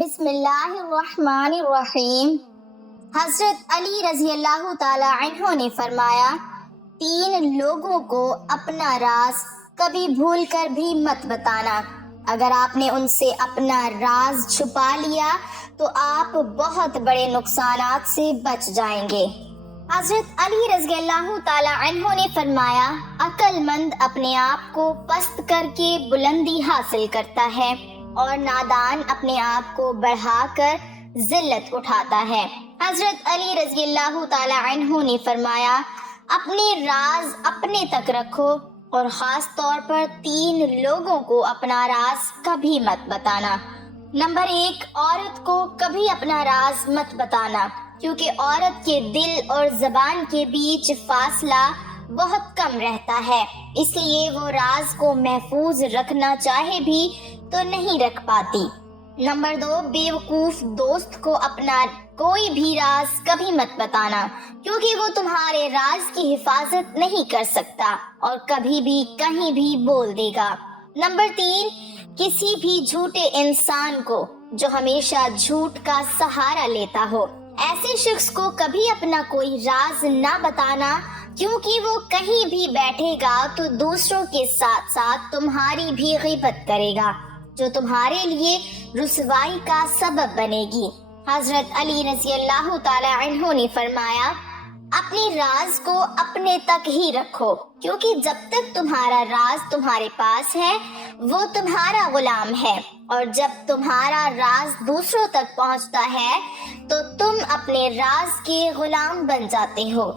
بسم اللہ الرحمن الرحیم۔ حضرت علی رضی اللہ تعالی عنہ نے فرمایا، 3 لوگوں کو اپنا راز کبھی بھول کر بھی مت بتانا۔ اگر آپ نے ان سے اپنا راز چھپا لیا تو آپ بہت بڑے نقصانات سے بچ جائیں گے۔ حضرت علی رضی اللہ تعالی عنہ نے فرمایا، عقل مند اپنے آپ کو پست کر کے بلندی حاصل کرتا ہے اور نادان اپنے آپ کو بڑھا کر ذلت اٹھاتا ہے۔ حضرت علی رضی اللہ تعالی عنہ نے فرمایا، اپنے راز اپنے تک رکھو اور خاص طور پر 3 لوگوں کو اپنا راز کبھی مت بتانا۔ نمبر 1، عورت کو کبھی اپنا راز مت بتانا، کیونکہ عورت کے دل اور زبان کے بیچ فاصلہ بہت کم رہتا ہے، اس لیے وہ راز کو محفوظ رکھنا چاہے بھی تو نہیں رکھ پاتی۔ نمبر 2، بیوقوف دوست کو اپنا کوئی بھی راز کبھی مت بتانا، کیونکہ وہ تمہارے راز کی حفاظت نہیں کر سکتا اور کبھی بھی کہیں بھی بول دے گا۔ نمبر 3، کسی بھی جھوٹے انسان کو جو ہمیشہ جھوٹ کا سہارا لیتا ہو، ایسے شخص کو کبھی اپنا کوئی راز نہ بتانا، کیونکہ وہ کہیں بھی بیٹھے گا تو دوسروں کے ساتھ ساتھ تمہاری بھی غیبت کرے گا، جو تمہارے لیے رسوائی کا سبب بنے گی۔ حضرت علی رضی اللہ تعالی عنہ نے فرمایا، اپنے راز کو اپنے تک ہی رکھو، کیونکہ جب تک تمہارا راز تمہارے پاس ہے وہ تمہارا غلام ہے، اور جب تمہارا راز دوسروں تک پہنچتا ہے تو تم اپنے راز کے غلام بن جاتے ہو۔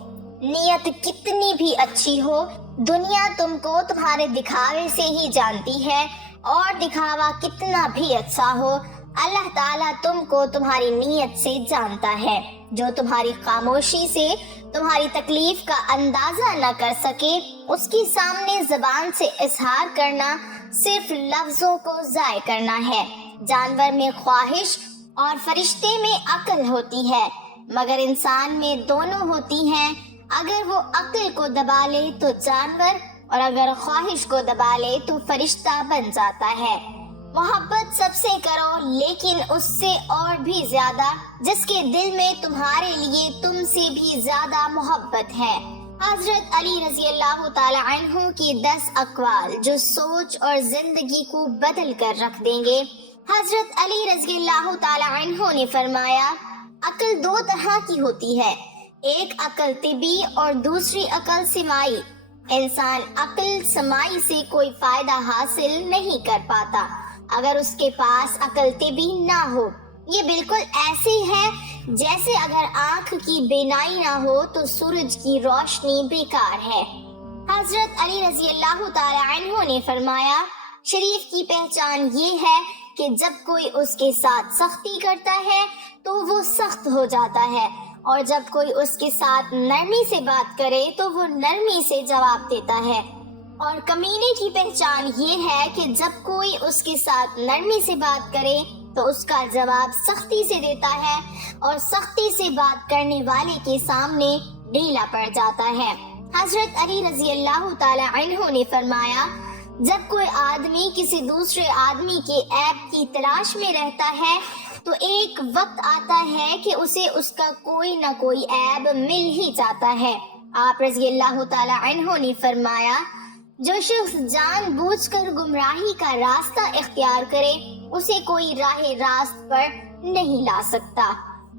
نیت کتنی بھی اچھی ہو، دنیا تم کو تمہارے دکھاوے سے ہی جانتی ہے، اور دکھاوا کتنا بھی اچھا ہو، اللہ تعالیٰ تم کو تمہاری نیت سے جانتا ہے۔ جو تمہاری خاموشی سے تمہاری تکلیف کا اندازہ نہ کر سکے، اس کی سامنے زبان سے اظہار کرنا صرف لفظوں کو ضائع کرنا ہے۔ جانور میں خواہش اور فرشتے میں عقل ہوتی ہے، مگر انسان میں دونوں ہوتی ہیں۔ اگر وہ عقل کو دبا لے تو جانور، اور اگر خواہش کو دبا لے تو فرشتہ بن جاتا ہے۔ محبت سب سے کرو، لیکن اس سے اور بھی زیادہ جس کے دل میں تمہارے لیے تم سے بھی زیادہ محبت ہے۔ حضرت علی رضی اللہ تعالی عنہ کی 10 اقوال جو سوچ اور زندگی کو بدل کر رکھ دیں گے۔ حضرت علی رضی اللہ تعالی عنہ نے فرمایا، عقل 2 طرح کی ہوتی ہے، ایک عقل طبی اور دوسری عقل سماعی۔ انسان عقل سماعی سے کوئی فائدہ حاصل نہیں کر پاتا اگر اس کے پاس عقل طبی نہ ہو۔ یہ بالکل ایسے ہے جیسے اگر آنکھ کی بینائی نہ ہو تو سورج کی روشنی بیکار ہے۔ حضرت علی رضی اللہ تعالی عنہ نے فرمایا، شریف کی پہچان یہ ہے کہ جب کوئی اس کے ساتھ سختی کرتا ہے تو وہ سخت ہو جاتا ہے، اور جب کوئی اس کے ساتھ نرمی سے بات کرے تو وہ نرمی سے جواب دیتا ہے۔ اور کمینے کی پہچان یہ ہے کہ جب کوئی اس کے ساتھ نرمی سے بات کرے تو اس کا جواب سختی سے دیتا ہے، اور سختی سے بات کرنے والے کے سامنے ڈھیلا پڑ جاتا ہے۔ حضرت علی رضی اللہ تعالی عنہ نے فرمایا، جب کوئی آدمی کسی دوسرے آدمی کے عیب کی تلاش میں رہتا ہے تو ایک وقت آتا ہے کہ اسے اس کا کوئی نہ کوئی عیب مل ہی جاتا ہے۔ آپ رضی اللہ تعالی عنہ نے فرمایا، جو شخص جان بوجھ کر گمراہی کا راستہ اختیار کرے اسے کوئی راہ راست پر نہیں لا سکتا۔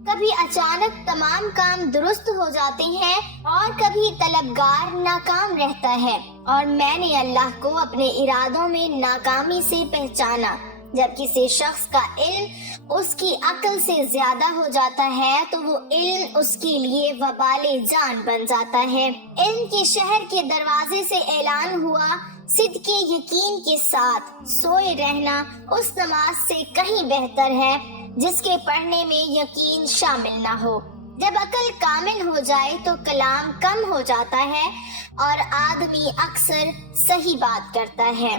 کبھی اچانک تمام کام درست ہو جاتے ہیں اور کبھی طلبگار ناکام رہتا ہے، اور میں نے اللہ کو اپنے ارادوں میں ناکامی سے پہچانا۔ جب کسی شخص کا علم اس کی عقل سے زیادہ ہو جاتا ہے تو وہ علم اس کے لیے وبال جان بن جاتا ہے۔ علم کے شہر کے دروازے سے اعلان ہوا، صدق یقین کے ساتھ سوئے رہنا اس نماز سے کہیں بہتر ہے جس کے پڑھنے میں یقین شامل نہ ہو۔ جب عقل کامل ہو جائے تو کلام کم ہو جاتا ہے اور آدمی اکثر صحیح بات کرتا ہے۔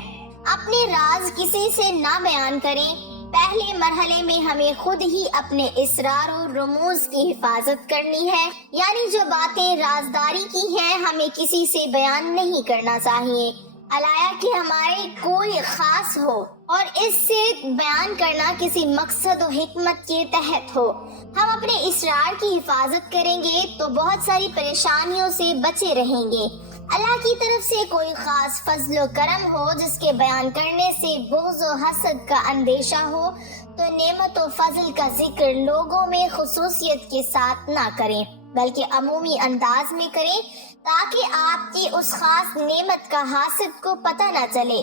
اپنے راز کسی سے نہ بیان کریں۔ پہلے مرحلے میں ہمیں خود ہی اپنے اسرار و رموز کی حفاظت کرنی ہے، یعنی جو باتیں رازداری کی ہیں ہمیں کسی سے بیان نہیں کرنا چاہیے۔ علایا کہ ہمارے کوئی خاص ہو اور اس سے بیان کرنا کسی مقصد و حکمت کے تحت ہو، ہم اپنے اسرار کی حفاظت کریں گے تو بہت ساری پریشانیوں سے بچے رہیں گے۔ اللہ کی طرف سے کوئی خاص فضل و کرم ہو جس کے بیان کرنے سے بغض و حسد کا اندیشہ ہو تو نعمت و فضل کا ذکر لوگوں میں خصوصیت کے ساتھ نہ کریں بلکہ عمومی انداز میں کریں، تاکہ آپ کی اس خاص نعمت کا حاسد کو پتہ نہ چلے،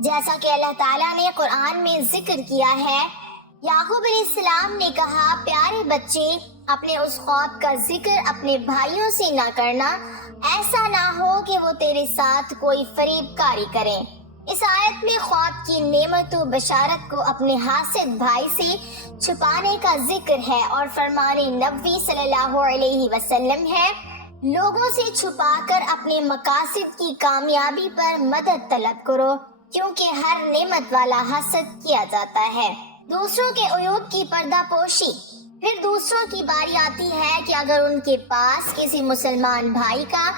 جیسا کہ اللہ تعالیٰ نے قرآن میں ذکر کیا ہے۔ یعقوب علیہ السلام نے کہا، پیارے بچے، اپنے اس خواب کا ذکر اپنے بھائیوں سے نہ کرنا، ایسا نہ ہو کہ وہ تیرے ساتھ کوئی فریب کاری کریں۔ اس آیت میں خواب کی نعمت و بشارت کو اپنے حاسد بھائی سے چھپانے کا ذکر ہے اور فرمان نبوی صلی اللہ علیہ وسلم ہے، لوگوں سے چھپا کر اپنے مقاصد کی کامیابی پر مدد طلب کرو، کیونکہ ہر نعمت والا حسد کیا جاتا ہے۔ دوسروں کے عیوب کی پردہ پوشی۔ پھر دوسروں کی باری آتی ہے کہ اگر ان کے پاس کسی مسلمان بھائی کا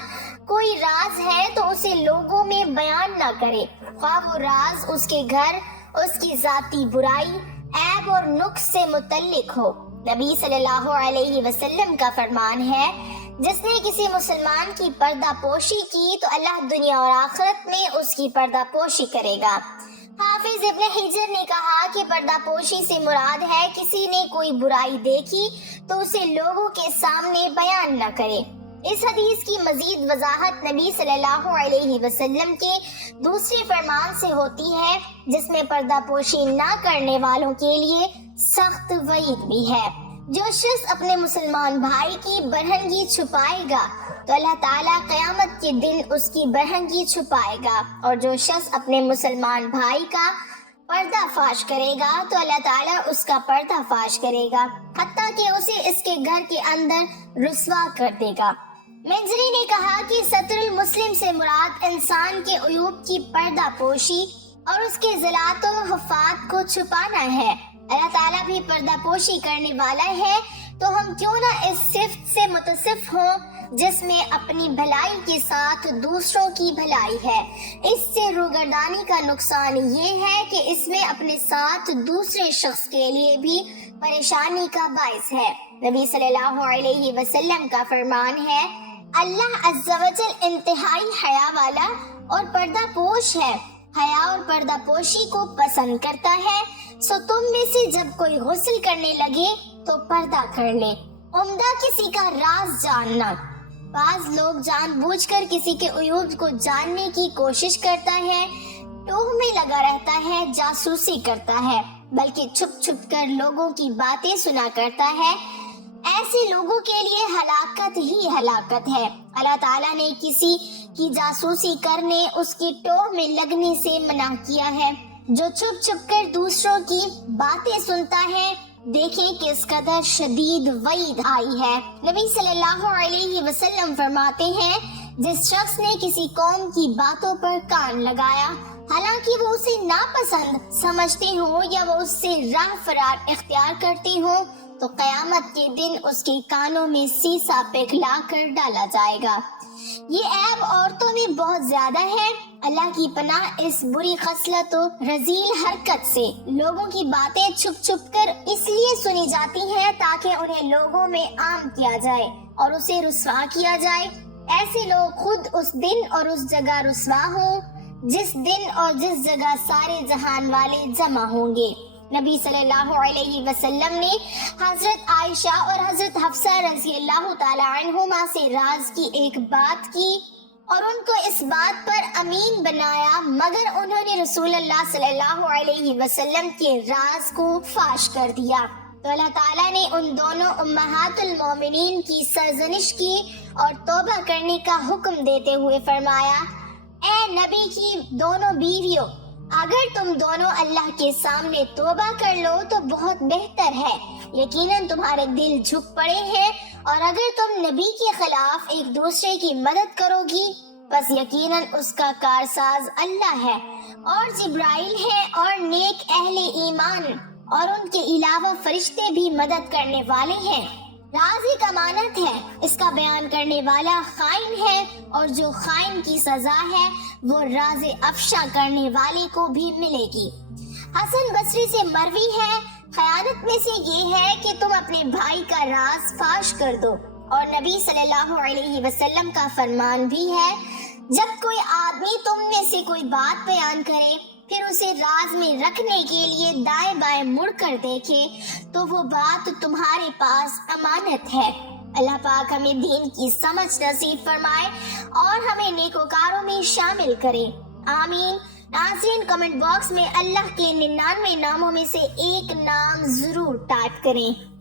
کوئی راز ہے تو اسے لوگوں میں بیان نہ کرے، خواہ وہ راز اس کے گھر، اس کی ذاتی برائی، عیب اور نقص سے متعلق ہو۔ نبی صلی اللہ علیہ وسلم کا فرمان ہے، جس نے کسی مسلمان کی پردہ پوشی کی تو اللہ دنیا اور آخرت میں اس کی پردہ پوشی کرے گا۔ حافظ ابن حجر نے کہا کہ پردہ پوشی سے مراد ہے کسی نے کوئی برائی دیکھی تو اسے لوگوں کے سامنے بیان نہ کرے۔ اس حدیث کی مزید وضاحت نبی صلی اللہ علیہ وسلم کے دوسرے فرمان سے ہوتی ہے، جس میں پردہ پوشی نہ کرنے والوں کے لیے سخت وعید بھی ہے۔ جو شخص اپنے مسلمان بھائی کی برہنگی چھپائے گا تو اللہ تعالیٰ قیامت کے دن اس کی برہنگی چھپائے گا، اور جو شخص اپنے مسلمان بھائی کا پردہ فاش کرے گا تو اللہ تعالیٰ اس کا پردہ فاش کرے گا، حتیٰ کہ اسے اس کے گھر کے اندر رسوا کر دے گا۔ منذری نے کہا کہ ستر المسلم سے مراد انسان کے عیوب کی پردہ پوشی اور اس کے ذلات و حفات کو چھپانا ہے۔ اللہ تعالیٰ بھی پردہ پوشی کرنے والا ہے، تو ہم کیوں نہ اس صفت سے متصف ہوں جس میں اپنی بھلائی کے ساتھ دوسروں کی بھلائی ہے۔ اس سے روگردانی کا نقصان یہ ہے کہ اس میں اپنے ساتھ دوسرے شخص کے لیے بھی پریشانی کا باعث ہے۔ نبی صلی اللہ علیہ وسلم کا فرمان ہے، اللہ عز و جل انتہائی حیا والا اور پردہ پوش ہے، حیا اور پردہ پوشی کو پسند کرتا ہے، سو تم میں سے جب کوئی غسل کرنے لگے تو پردہ کر لے۔ عمدہ کسی کا راز جاننا۔ بعض لوگ جان بوجھ کر کسی کے عیوب کو جاننے کی کوشش کرتا ہے، ٹوہ میں لگا رہتا ہے، جاسوسی کرتا ہے، بلکہ چھپ چھپ کر لوگوں کی باتیں سنا کرتا ہے۔ ایسے لوگوں کے لیے ہلاکت ہی ہلاکت ہے۔ اللہ تعالیٰ نے کسی کی جاسوسی کرنے، اس کی ٹوہ میں لگنے سے منع کیا ہے۔ جو چھپ چھپ کر دوسروں کی باتیں سنتا ہے، دیکھیں کس قدر شدید وعید آئی ہے۔ نبی صلی اللہ علیہ وسلم فرماتے ہیں، جس شخص نے کسی قوم کی باتوں پر کان لگایا، حالانکہ وہ اسے ناپسند سمجھتے ہوں یا وہ اس سے راہ فرار اختیار کرتے ہوں، تو قیامت کے دن اس کے کانوں میں سیسا پگھلا کر ڈالا جائے گا۔ یہ عیب عورتوں میں بہت زیادہ ہے۔ اللہ کی پناہ اس بری خصلت و رذیل حرکت سے۔ لوگوں کی باتیں چھپ چھپ کر اس لیے سنی جاتی ہیں تاکہ انہیں لوگوں میں عام کیا جائے اور اسے رسوا کیا جائے۔ ایسے لوگ خود اس دن اور اس جگہ رسوا ہوں جس دن اور جس جگہ سارے جہان والے جمع ہوں گے۔ نبی صلی اللہ علیہ وسلم نے حضرت عائشہ اور حضرت حفصہ رضی اللہ تعالی عنہما سے راز کی ایک بات کی اور ان کو اس بات پر امین بنایا، مگر انہوں نے رسول اللہ صلی اللہ علیہ وسلم کے راز کو فاش کر دیا، تو اللہ تعالیٰ نے ان دونوں امہات المومنین کی سرزنش کی اور توبہ کرنے کا حکم دیتے ہوئے فرمایا، اے نبی کی دونوں بیویوں، اگر تم دونوں اللہ کے سامنے توبہ کر لو تو بہت بہتر ہے، یقیناً تمہارے دل جھک پڑے ہیں، اور اگر تم نبی کے خلاف ایک دوسرے کی مدد کرو گی بس یقیناً اس کا کارساز اللہ ہے، اور جبرائیل ہے اور نیک اہل ایمان اور ان کے علاوہ فرشتے بھی مدد کرنے والے ہیں۔ راز ایک امانت ہے، اس کا بیان کرنے والا خائن ہے، اور جو خائن کی سزا ہے وہ راز افشا کرنے والے کو بھی ملے گی۔ حسن بصری سے مروی ہے، خیانت میں سے یہ ہے کہ تم اپنے بھائی کا راز فاش کر دو، اور نبی صلی اللہ علیہ وسلم کا فرمان بھی ہے، جب کوئی آدمی تم میں سے کوئی بات بیان کرے پھر اسے راز میں رکھنے کے لیے دائیں بائیں مڑ کر دیکھے تو وہ بات تمہارے پاس امانت ہے۔ اللہ پاک ہمیں دین کی سمجھ نصیب فرمائے اور ہمیں نیکوکاروں میں شامل کرے، آمین۔ ناظرین، کمنٹ باکس میں اللہ کے 99 ناموں میں سے ایک نام ضرور ٹائپ کریں۔